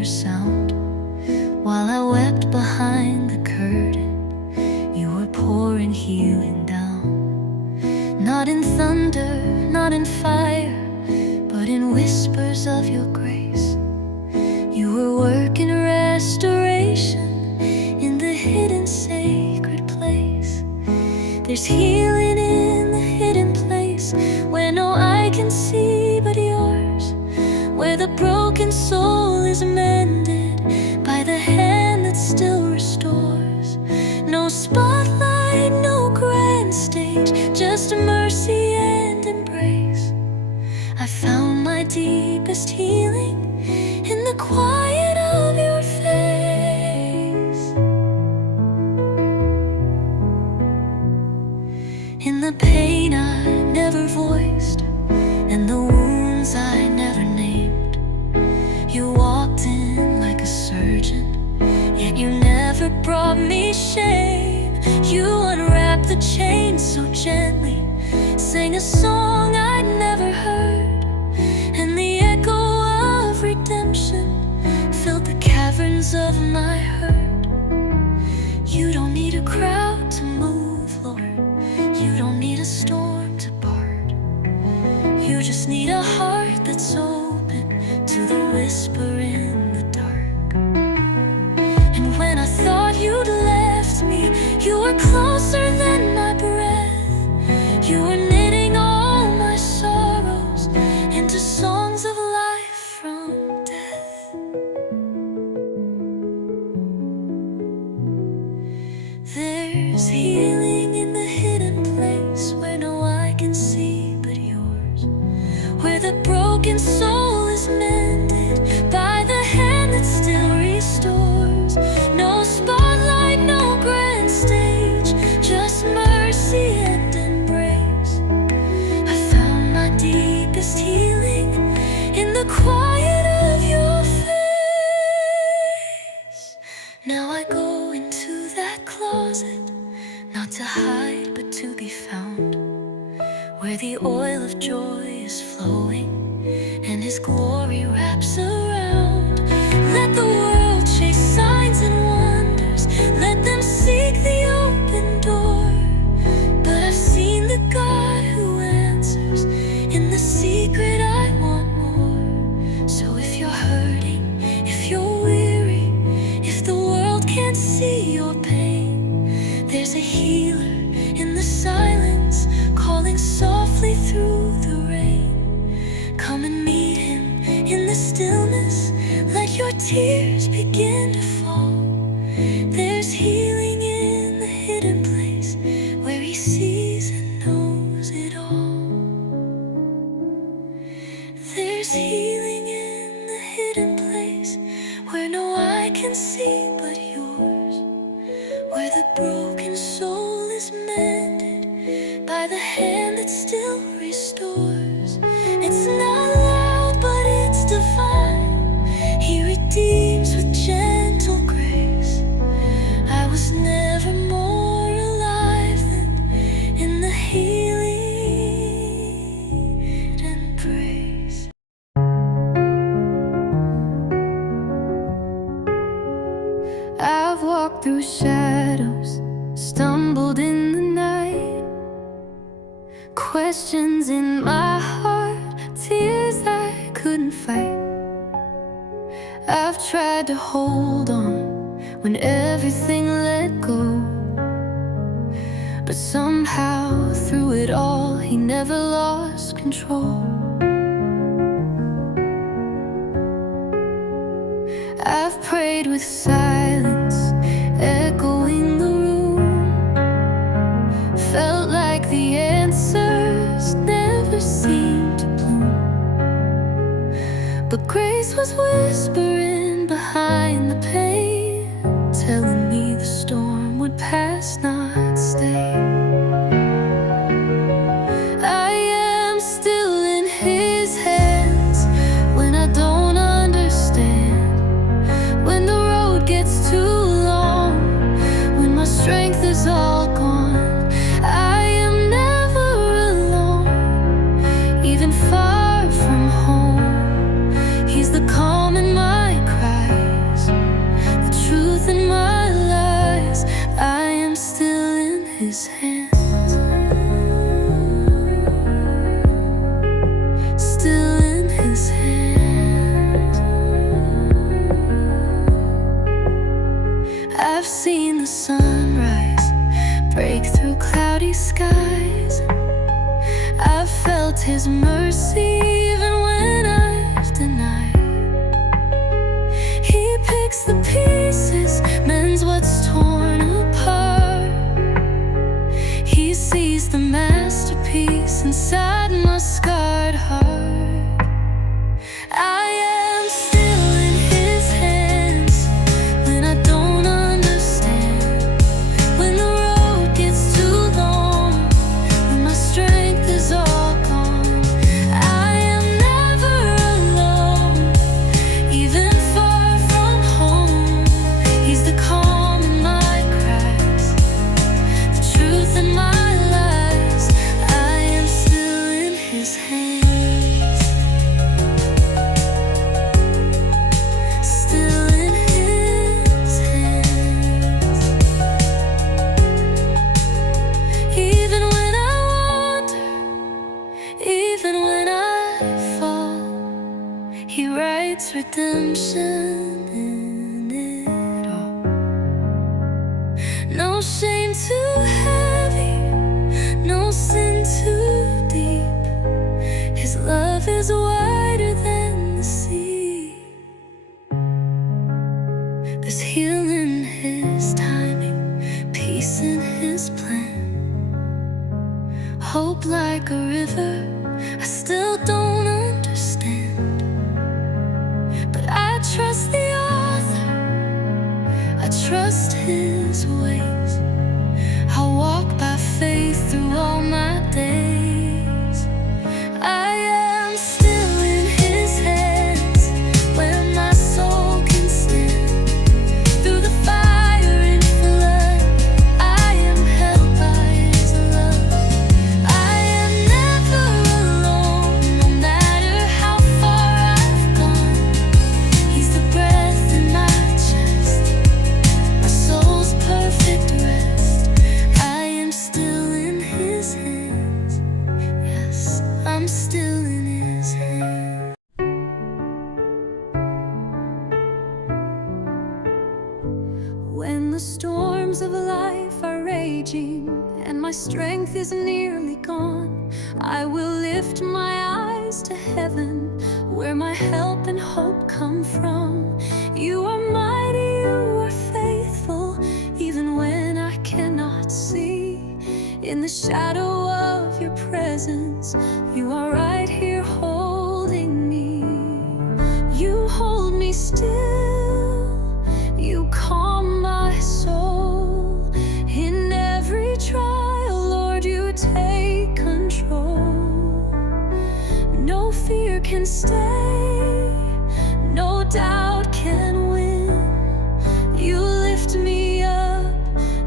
whisper sound. While I wept behind the curtain, you were pouring healing down. Not in thunder, not in fire, but in whispers of your grace. You were working restoration in the hidden sacred place. There's healing in the hidden place, where no eye can see but yours, where the broken soul is mended by the hand that still restores. No spotlight, no grand stage, just mercy and embrace. I found my deepest healing in the quiet of your face. In the pain I never voiced, and the wounds I never named, you walked in like a surgeon, yet you never brought me shame. You unwrapped the chains so gently, sang a song I'd never heard, and the echo of redemption filled the caverns of my hurt. You don't need a crowd to move, Lord. You don't need a storm to part. You just need a heart that's open to the whisper in the dark. And when I thought you'd left me, you were closer than my breath. You were knitting all my sorrows into songs of life from death. There's healing in the hidden place, where no eye can see but yours, where the broken soul is mended by the hand that still restores. No spotlight, no grand stage, just mercy and embrace. I found my deepest healing in the quiet of your face. Now I go into that closet, not to hide but to be found, where the oil of joy is flowing and His glory wraps around. Let the world chase signs and wonders, let them seek the open door, but I've seen the God who answers. In the secret I want more. So if you're hurting, if you're weary, if the world can't see your pain, there's a healer in the silence, calling softly through the rain. Come and meet Him in the stillness, let your tears begin to fall. There's healing in the hidden place, where He sees and knows it all. There's healing in the hidden place, where no eye can see but yours, where the broken soul is mended by the hand that still restores. It's not loud, but it's divine. He redeems with gentle grace. I was never more alive than in the healing embrace. I've walked through shadows, stumbled in the night, questions in my heart, tears I couldn't fight. I've tried to hold on when everything let go, but somehow through it all He never lost control. I've prayed with silence echoing the room, felt like the answers never seemed to bloom, but grace was whispering behind the pain, telling me the storm would pass, not stay. I am still in His hands when I don't understand, when the road gets too long, when my strength is all gone. I am never alone, even far from home. He's the calm in my cry, He writes redemption in it all. No shame too heavy, no sin too deep. His love is wider than the sea. There's healing in His timing, peace in His plan, hope like a river I still don't understand. But I trust the author, I trust His ways. I'll walk by faith through all my days. I am still in His hands, where my soul can stand. Through the fire and flood, I am held by His love. I am never alone, no matter how far I've gone. He's the breath in my chest, my soul's perfect rest. I am still in His hands. Yes, I'm still in His hands. When the storms of life are raging and my strength is nearly gone, I will lift my eyes to heaven, where my help and hope come from. You are mighty, you are faithful, even when I cannot see. In the shadow of your presence, you are right here holding me. You hold me still, you calm my soul. In every trial, Lord, you take control. No fear can stay, no doubt can win. You lift me up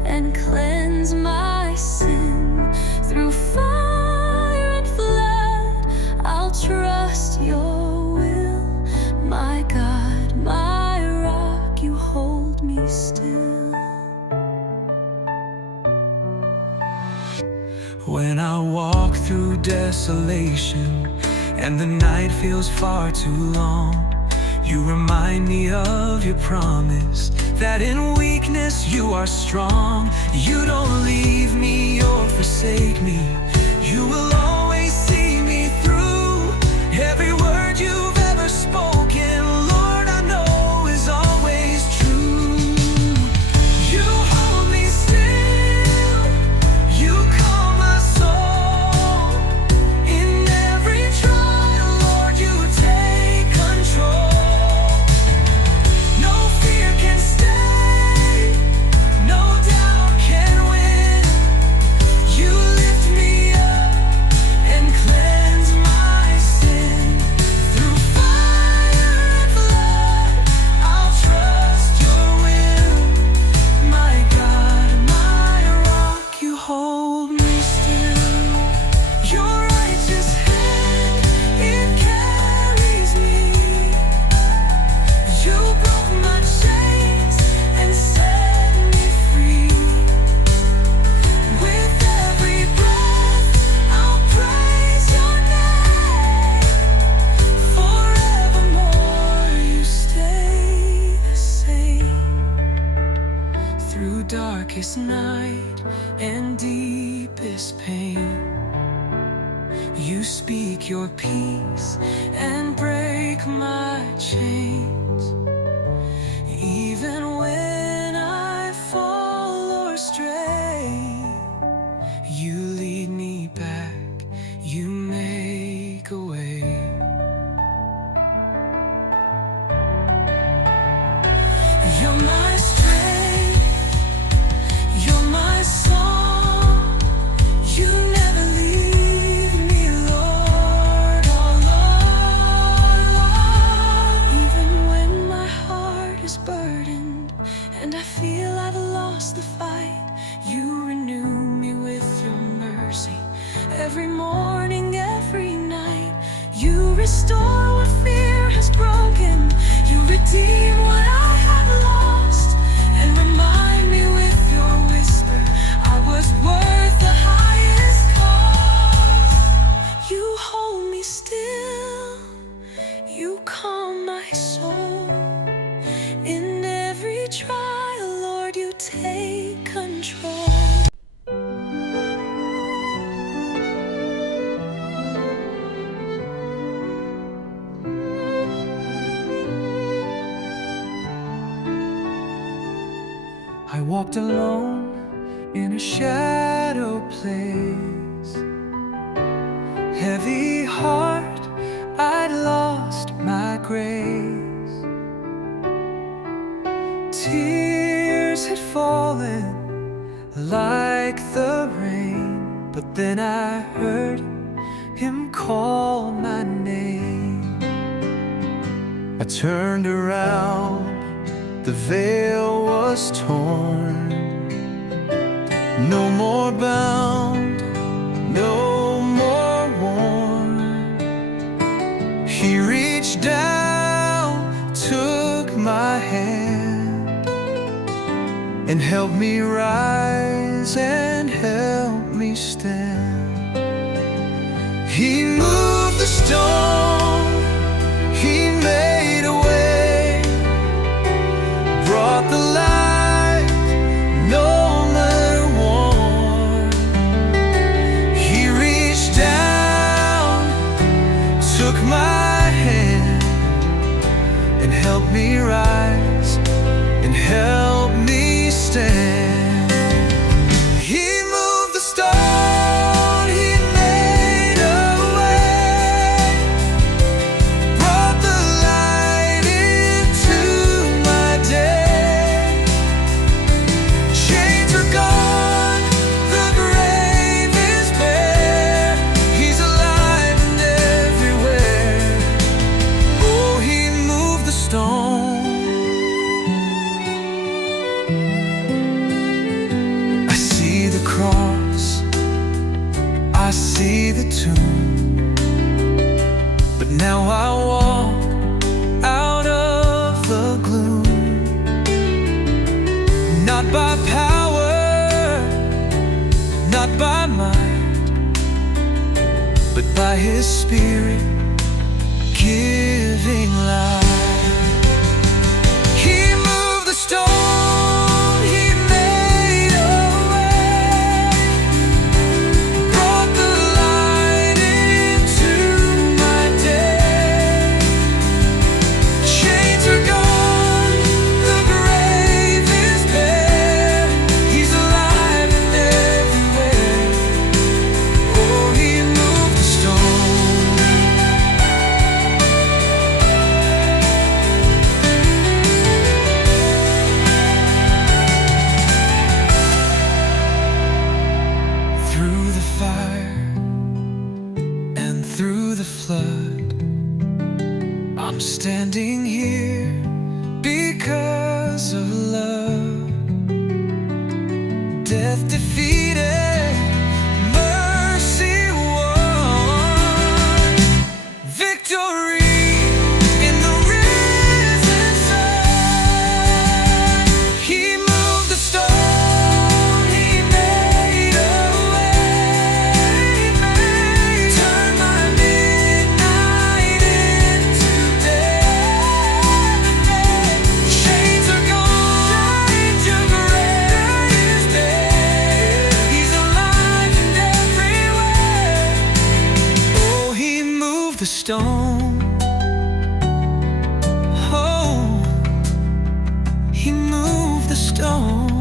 and cleanse my sin. Through fire and flood, I'll trust your will. My God, my rock, you hold me still. When I walk through desolation and the night feels far too long, you remind me of your promise that in weakness you are strong. You don't leave me or forsake me, you will always see me through. Every word you've ever spoken, Lord, I know is always true. You hold me still, you calm my soul. In every trial, Lord, you take control. No fear can stay, no doubt can win. You lift me up and cleanse my sin. Through fire and flood, I'll trust your will. My God, my rock, you hold me still. Your righteous hand, it carries me. You broke my chains and set me free. With every breath, I'll praise your name. Forevermore, you stay the same. Through darkest night and deepest pain, you speak your peace and break my chains. Even when I fall or stray, you lead me back, you make a way. You're my strength, you're my song. You never leave me, Lord, all alone. Even when my heart is burdened and I feel I've lost the fight, you renew me with your mercy. Every morning, every night, you restore what fear has broken. You redeem what I have lost and remind me with your whisper I was worth the highest cost. You hold me still, you calm walked alone in a shadow place. Heavy heart, I'd lost my grace. Tears had fallen like the rain, but then I heard him call my name. I turned around, the veil was torn. No more bound, no more worn. He reached down, took my hand, and helped me rise and helped me stand. He moved the stone, he made a way, brought the light, no matter worn. He reached down, took my hand, and helped me rise and helped me stand. He moved the stone, he made a way, brought the light into my day. Chains are gone, the grave is bare. He's alive and everywhere. Oh, he moved the stone. I see the cross, I see the tomb, but now I walk out of the gloom. Not by power, not by might, but by His Spirit giving life. He moved the stone, He made a way, brought the light into my day. Chains are gone, the grave is bare. He's alive and everywhere. Oh, He moved the stone. Through the fire and through the flood, I'm standing here because of love. Death defeated, mercy won. Victory in the risen sun. He moved the stone, He made a way, turned my midnight into day. Chains are gone, your grave is bare. He's alive and everywhere. Oh, He moved the stone. Oh, He moved the stone.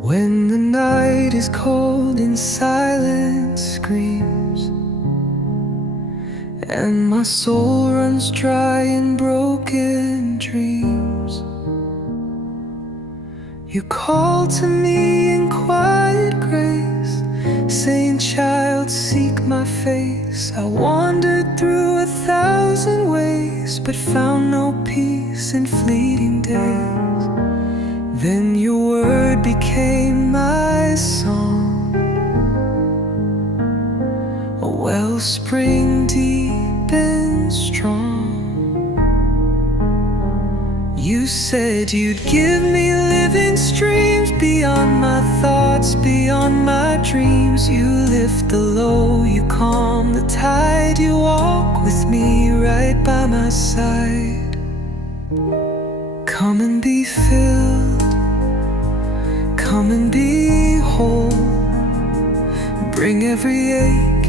When the night is cold and silence screams, and my soul runs dry in broken dreams, you call to me in quiet grace, saying, "Child, seek my face." I wandered through 1,000 ways, but found no peace in fleeting days. Then your word became my song, a wellspring deep and strong. You said you'd give me living streams beyond my thoughts, beyond my dreams. You lift the low, you calm the tide. You walk with me right by my side. Come and be filled, come and be whole. Bring every ache,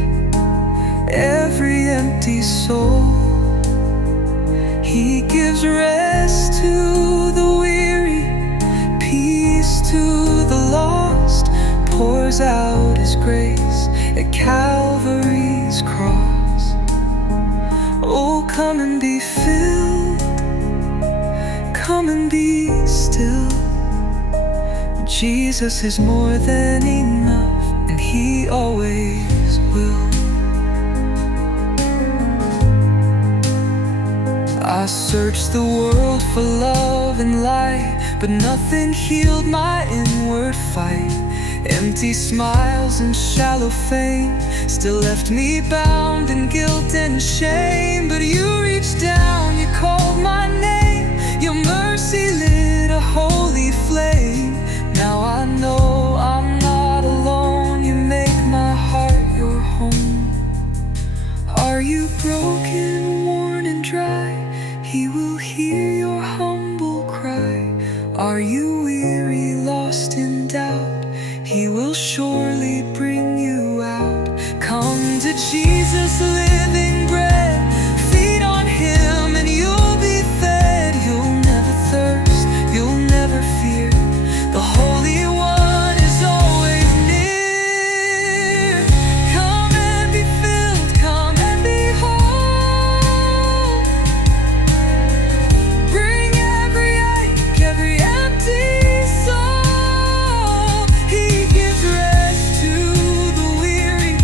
every empty soul. He gives rest to the weary, peace to the lost, pours out His grace at Calvary's cross. Oh, come and be filled, come and be still. Jesus is more than enough, and He always will. I searched the world for love and light, but nothing healed my inward fight. Empty smiles and shallow fame still left me bound in guilt and shame. But You reached down, You called my name, Your mercy lit a holy flame. Now I know I'm not alone, You make my heart Your home. Are you broken, worn and dry? He will hear your humble cry. Are you weary, lost in doubt? He will surely bring you out. Come to Jesus, living bread. Feed on Him and you'll be fed. You'll never thirst, you'll never fear. The Holy One is always near. Come and be filled, come and be whole. Bring every ache, every empty soul. He gives rest to the weary,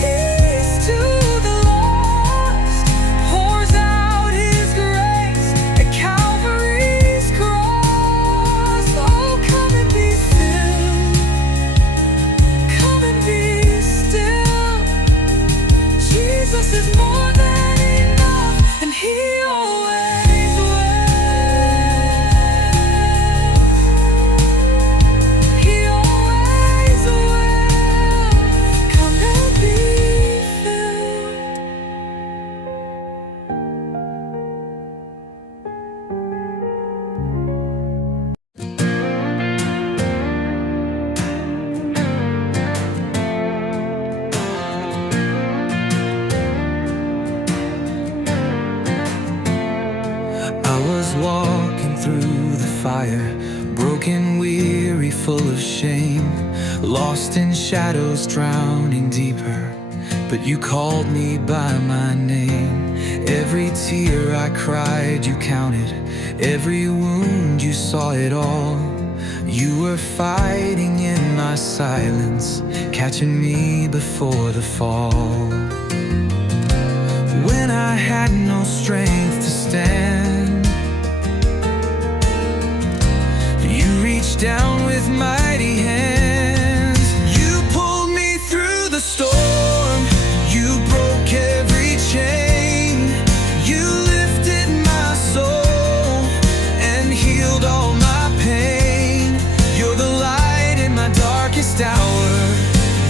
peace to the lost, pours out His grace at Calvary's cross. Oh, come and be filled, come and be still. Jesus is more than enough, and He always will. He always will. Come and be filled. I was walking through the fire, broken, weary, full of shame, lost in shadows, drowning deeper. But You called me by my name. Every tear I cried, You counted. Every wound, You saw it all. You were fighting in my silence, catching me before the fall. When I had no strength to stand, You reached down with mighty hands. You pulled me through the storm, You broke every chain. You lifted my soul and healed all my pain. You're the light in my darkest hour,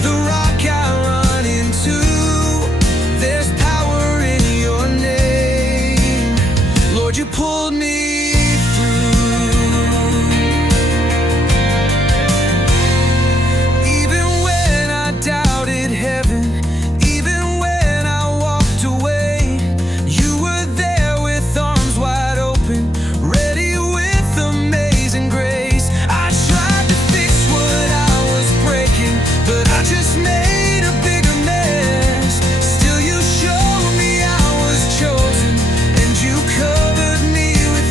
the rock I run into. There's power in Your name. Lord, You pulled me through. Even when I doubted heaven, even when I walked away, You were there with arms wide open, ready with amazing grace. I tried to fix what I was breaking, but I just made a bigger mess. Still You showed me I was chosen, and You covered me with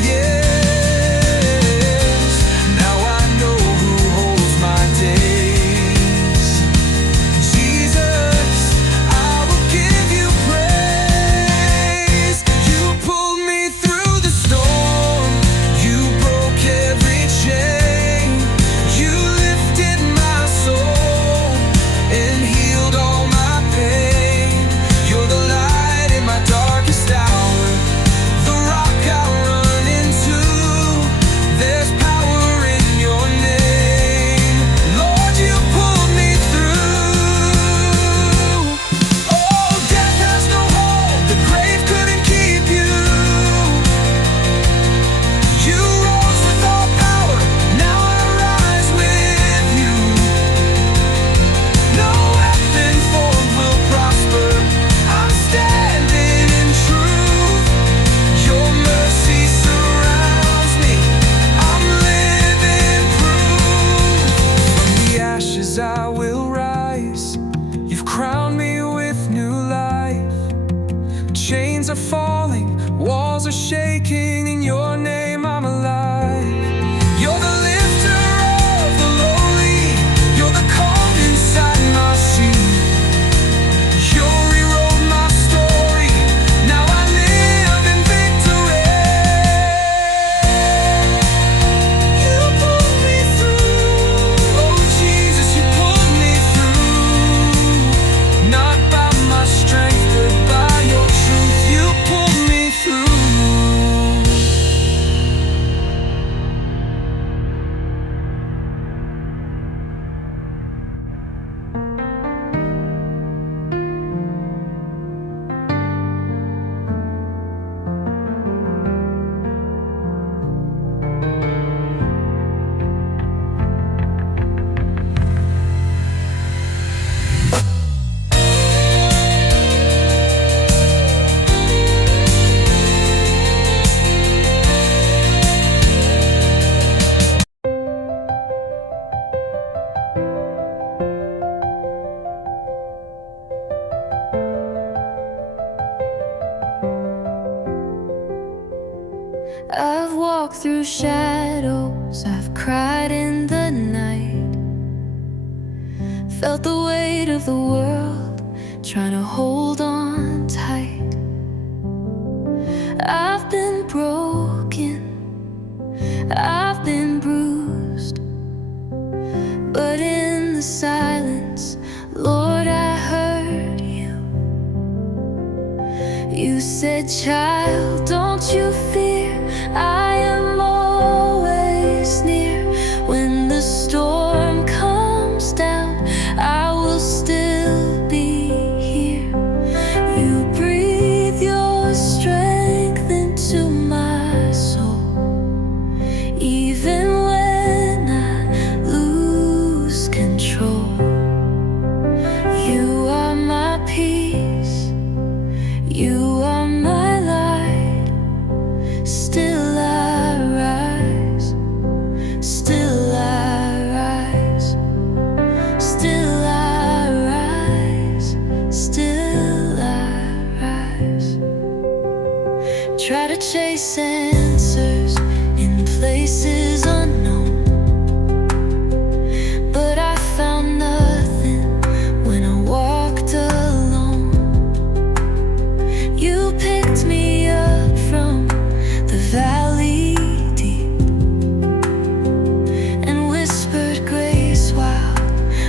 walls are shaking, in your name I'm alive. You're the lifter of the lowly, you're the calm inside my sea. You rewrote my story, now I live in victory. You pulled me through, oh Jesus, you pulled me through. Not by my strength, but by your truth, you pulled me through. I've walked through shadows, I've cried in the night, felt the weight of the world, trying to hold on tight. I've been broken, I've been bruised, but in the silence, Lord, I heard you. You said, child, don't you fear, I am always near. When the storm comes down, I will still be here. You breathe your strength into my soul, even when I lose control. You are my peace, you are my light. Still I rise, still I rise, still I rise, still I rise. Try to chase answers in places unknown, but I found nothing when I walked alone. You picked me up from the valley deep and whispered grace while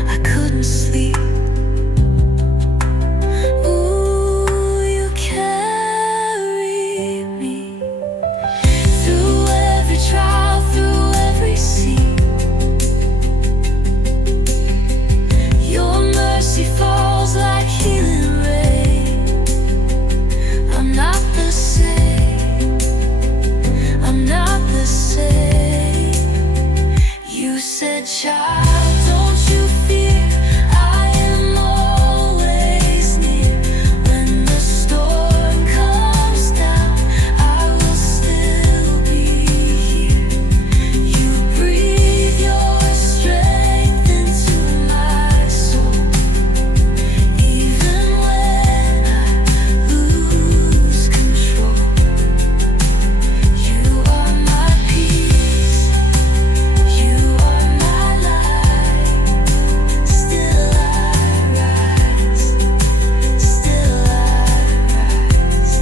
I couldn't sleep. Ooh, you carry me through every trial, through every sea. Your mercy falls like healing rain. I'm not the same, I'm not the same. You said, child, don't you fear, I am always near. When the storm comes down, I will still be here. You breathe your strength into my soul, even when I lose control. You are my peace, you are my light. Still I rise, still I rise,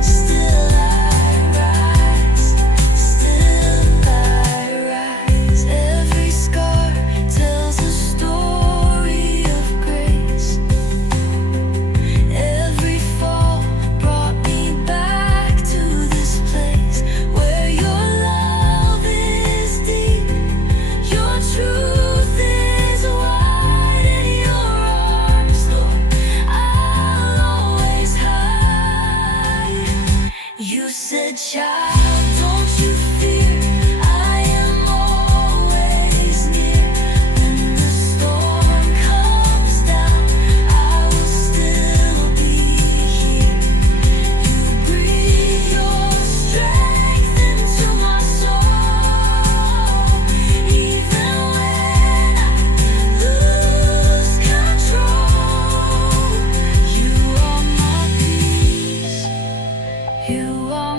still I rise, still I rise. Every scar tells a story of grace. Every fall brought me back to this place where your love is deep, your truth is wide, and your arms, Lord, I'll always hide. You said, child, don't you fear, I am always near. When the storm comes down, I will still be here. You breathe your strength into my soul, even when I lose control. You are my peace, you are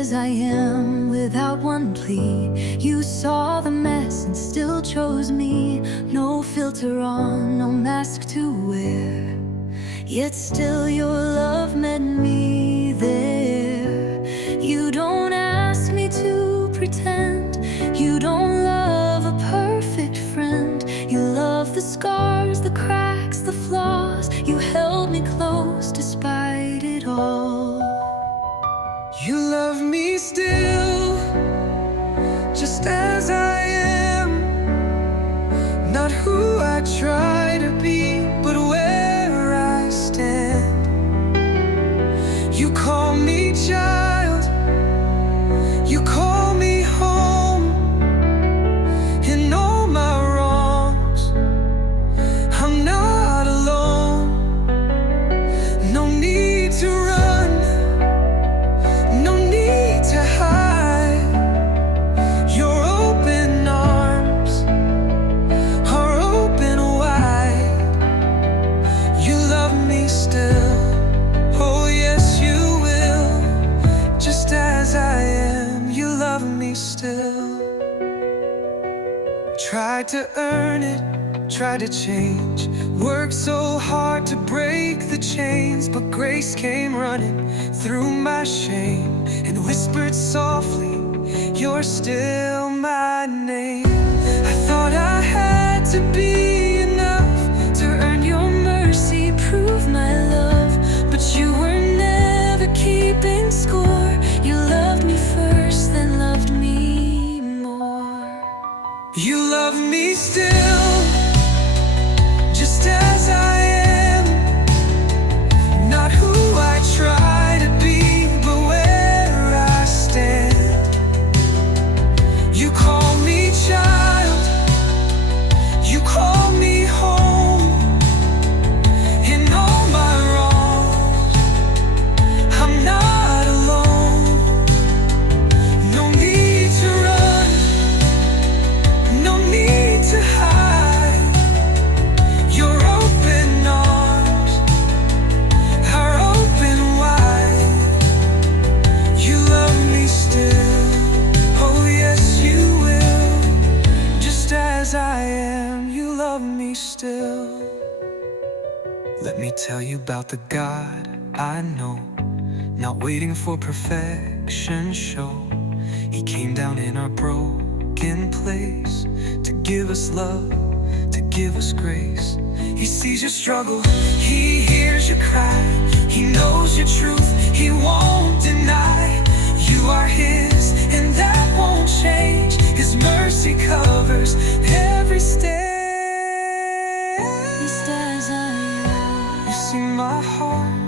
as I am without one plea. You saw the mess and still chose me. No filter on, no mask to wear, yet still your love met me there. You don't ask me to pretend. You don't love a perfect friend. You love the scars, the cracks, the flaws. You held me close despite it all. You love me still, just as I am. Not who I try to be, but where I stand. You call me child, you call me home. In all my wrongs, I'm not alone. No need to run, no need to hide. Your open arms are open wide. You love me still, oh yes you will. Just as I am, you love me still. Tried to earn it, tried to change, worked so hard to break the chains, but grace came running through my shame and whispered softly, you're still my name. I thought I had to be enough to earn your mercy, prove my love, but you were never keeping score. You loved me first, then loved me more. You love me still, just as I am. Not who I try to be, but where I stand. You call me child, you call me home. In all my wrongs, I'm not alone. No need to run, no need to hide. Your open arms are open wide. You love me still, oh yes you will. Just as I am, you love me still. Let me tell you about the God I know, not waiting for perfection show. He came down in our broken place to give us love, to give us grace. He sees your struggle, he hears your cry, he knows your truth, he won't deny. You are his, and that won't change. His mercy covers every step. Just as I am, You see my heart,